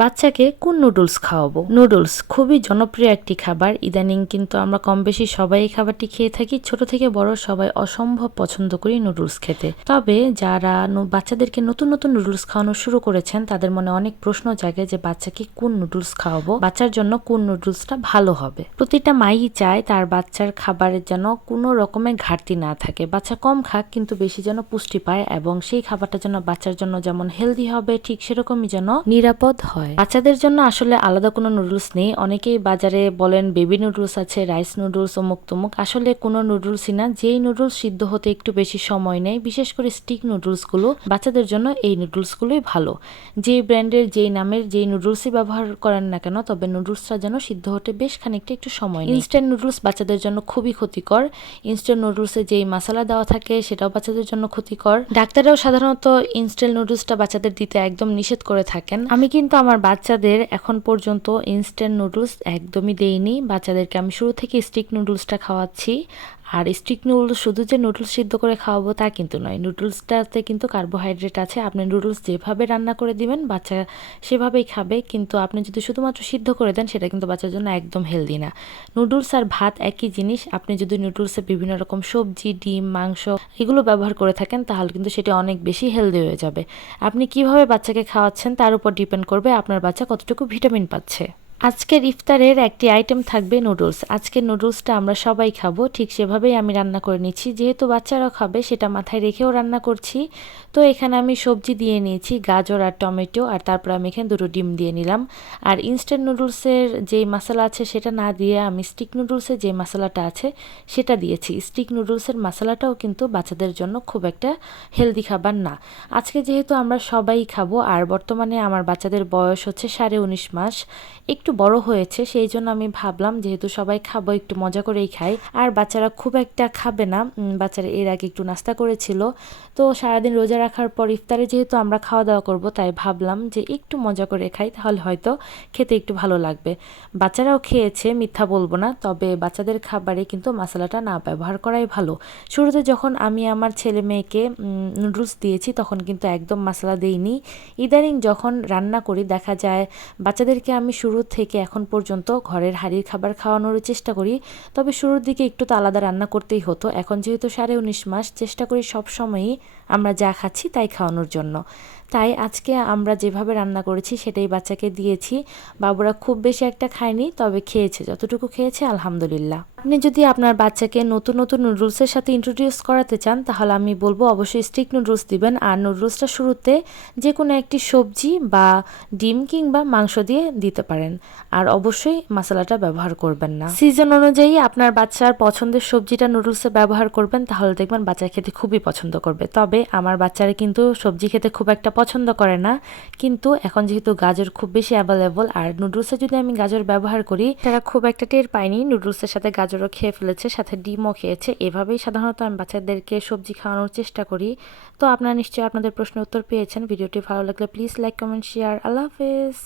বাচ্চাকে কোন নুডলস খাওয়াবো? নুডলস খুবই জনপ্রিয় একটি খাবার। ইদানিং কিন্তু আমরা কম বেশি সবাই এই খাবারটি খেয়ে থাকি। ছোট থেকে বড় সবাই অসম্ভব পছন্দ করি নুডলস খেতে। তবে যারা বাচ্চাদেরকে নতুন নতুন নুডলস খাওয়ানো শুরু করেছেন তাদের মনে অনেক প্রশ্ন জাগে যে বাচ্চাকে কোন নুডলস খাওয়াবো, বাচ্চার জন্য কোন নুডলসটা ভালো হবে। প্রতিটা মাই চায় তার বাচ্চার খাবারের যেন কোনো রকমের ঘাটতি না থাকে। বাচ্চা কম খাক কিন্তু বেশি যেন পুষ্টি পায় এবং সেই খাবারটা যেন বাচ্চার জন্য যেমন হেলদি হবে ঠিক সেরকমই যেন নিরাপদ হয়। বাচ্চাদের জন্য আসলে আলাদা কোনো নুডলস নেই। অনেকেই বাজারে বলেন বেবি নুডলস আছে, রাইস নুডলস, অমুক তমুক। আসলে কোনো নুডলসই না। যেই নুডলস সিদ্ধ হতে একটু বেশি সময় নেয়, বিশেষ করে স্টিক নুডলসগুলো, বাচ্চাদের জন্য এই নুডলসগুলোই ভালো। যেই ব্র্যান্ডের যেই নামের যেই নুডলসই ব্যবহার করেন না কেন, তবে নুডলসটা যেন সিদ্ধ হতে বেশ খানিকটা একটু সময় নেয়। ইনস্ট্যান্ট নুডলস বাচ্চাদের জন্য খুবই ক্ষতিকর। ইনস্ট্যান্ট নুডলসে যেই মশলা দেওয়া থাকে সেটাও বাচ্চাদের জন্য ক্ষতিকর। ডাক্তাররাও সাধারণত ইনস্ট্যান্ট নুডলসটা বাচ্চাদের দিতে একদম নিষেধ করে থাকেন। আমি কিন্তু আমার বাচ্চাদের এখন পর্যন্ত ইনস্ট্যান্ট নুডলস একদমই দেইনি। বাচ্চাদেরকে আমি শুরু থেকে স্টিক নুডলসটা খাওয়াচ্ছি। আর স্টিক নুডলস শুধু যে নুডলস সিদ্ধ করে খাওয়াবো তা কিন্তু নয়। নুডলসটাতে কিন্তু কার্বোহাইড্রেট আছে। আপনি নুডলস যেভাবে রান্না করে দিবেন বাচ্চা সেভাবেই খাবে, কিন্তু আপনি যদি শুধুমাত্র সিদ্ধ করে দেন সেটা কিন্তু বাচ্চার জন্য একদম হেলদি না। নুডলস আর ভাত একই জিনিস। আপনি যদি নুডলসে বিভিন্ন রকম সবজি, ডিম, মাংস এগুলো ব্যবহার করে থাকেন তাহলে কিন্তু সেটা অনেক বেশি হেলদি হয়ে যাবে। আপনি কিভাবে বাচ্চাকে খাওয়াচ্ছেন তার উপর ডিপেন্ড করবে আপনার বাচ্চা কতটুকু ভিটামিন পাচ্ছে। আজকের ইফতারের একটি আইটেম থাকবে নুডলস। আজকের নুডলসটা আমরা সবাই খাবো, ঠিক সেভাবেই আমি রান্না করে নিচ্ছি। যেহেতু বাচ্চারাও খাবে সেটা মাথায় রেখেও রান্না করছি। তো এখানে আমি সবজি দিয়ে নিয়েছি, গাজর আর টমেটো, আর তারপর আমি এখানে দুটো ডিম দিয়ে নিলাম। আর ইনস্ট্যান্ট নুডলসের যেই মশলা আছে সেটা না দিয়ে আমি স্টিক নুডলসের যে মশলাটা আছে সেটা দিয়েছি। স্টিক নুডলসের মশলাটাও কিন্তু বাচ্চাদের জন্য খুব একটা হেলদি খাবার না। আজকে যেহেতু আমরা সবাই খাবো আর বর্তমানে আমার বাচ্চাদের বয়স হচ্ছে 19.5 মাস, একটু বড় হয়েছে, সেই জন্য আমি ভাবলাম যেহেতু সবাই খাবো একটু মজা করেই খাই। আর বাচ্চারা খুব একটা খাবে না, বাচ্চারা এর আগে একটু নাস্তা করেছিল। তো সারাদিন রোজা রাখার পর ইফতারে যেহেতু আমরা খাওয়া দাওয়া করব, তাই ভাবলাম যে একটু মজা করে খাই, তাহলে হয়তো খেতে একটু ভালো লাগবে। বাচ্চারাও খেয়েছে, মিথ্যা বলবো না, তবে বাচ্চাদের খাবারে কিন্তু মশলাটা না ব্যবহার করাই ভালো। শুরুতে যখন আমি আমার ছেলে মেয়েকে নুডলস দিয়েছি তখন কিন্তু একদম মশলা দেইনি। ইদানিং যখন রান্না করি দেখা যায় বাচ্চাদেরকে আমি শুরু থেকে এখন পর্যন্ত ঘরের হাঁড়ির খাবার খাওয়ানোর চেষ্টা করি। তবে শুরুর দিকে একটু তো আলাদা রান্না করতেই হতো। এখন যেহেতু 19.5 মাস, চেষ্টা করি সব সময়ই আমরা যা খাচ্ছি তাই খাওয়ানোর জন্য। তাই আজকে আমরা যেভাবে রান্না করেছি সেটাই বাচ্চাকে দিয়েছি। বাবুরা খুব বেশি একটা খায়নি, তবে খেয়েছে, যতটুকু খেয়েছে আলহামদুলিল্লাহ। আপনি যদি আপনার বাচ্চাকে নতুন নতুন নুডলসের সাথে ইন্ট্রোডিউস করাতে চান তাহলে আমি বলবো অবশ্যই স্টিক নুডলস দিবেন। আর নুডলসটা শুরুতে যে কোনো একটি সবজি বা ডিম কিংবা মাংস দিয়ে দিতে পারেন। আর অবশ্যই মশলাটা ব্যবহার করবেন না। সিজন অনুযায়ী আপনার বাচ্চার পছন্দের সবজিটা নুডলসে ব্যবহার করবেন, তাহলে দেখবেন বাচ্চা খেতে খুবই পছন্দ করবে। তবে আমার বাচ্চারা কিন্তু সবজি খেতে খুব একটা পছন্দ করে না, কিন্তু এখন যেহেতু গাজর খুব বেশি অ্যাভেলেবল আর নুডলসে যদি আমি গাজর ব্যবহার করি তারা খুব একটা টের পায়নি। নুডলসের সাথে গাজরও খেয়ে ফেলেছে, সাথে ডিমও খেয়েছে। এভাবেই সাধারণত আমি বাচ্চাদেরকে সবজি খাওয়ানোর চেষ্টা করি। তো আপনারা নিশ্চয়ই আপনাদের প্রশ্নের উত্তর পেয়েছেন। ভিডিওটি ভালো লাগলে প্লিজ লাইক, কমেন্ট, শেয়ার। আল্লাহ হাফেজ।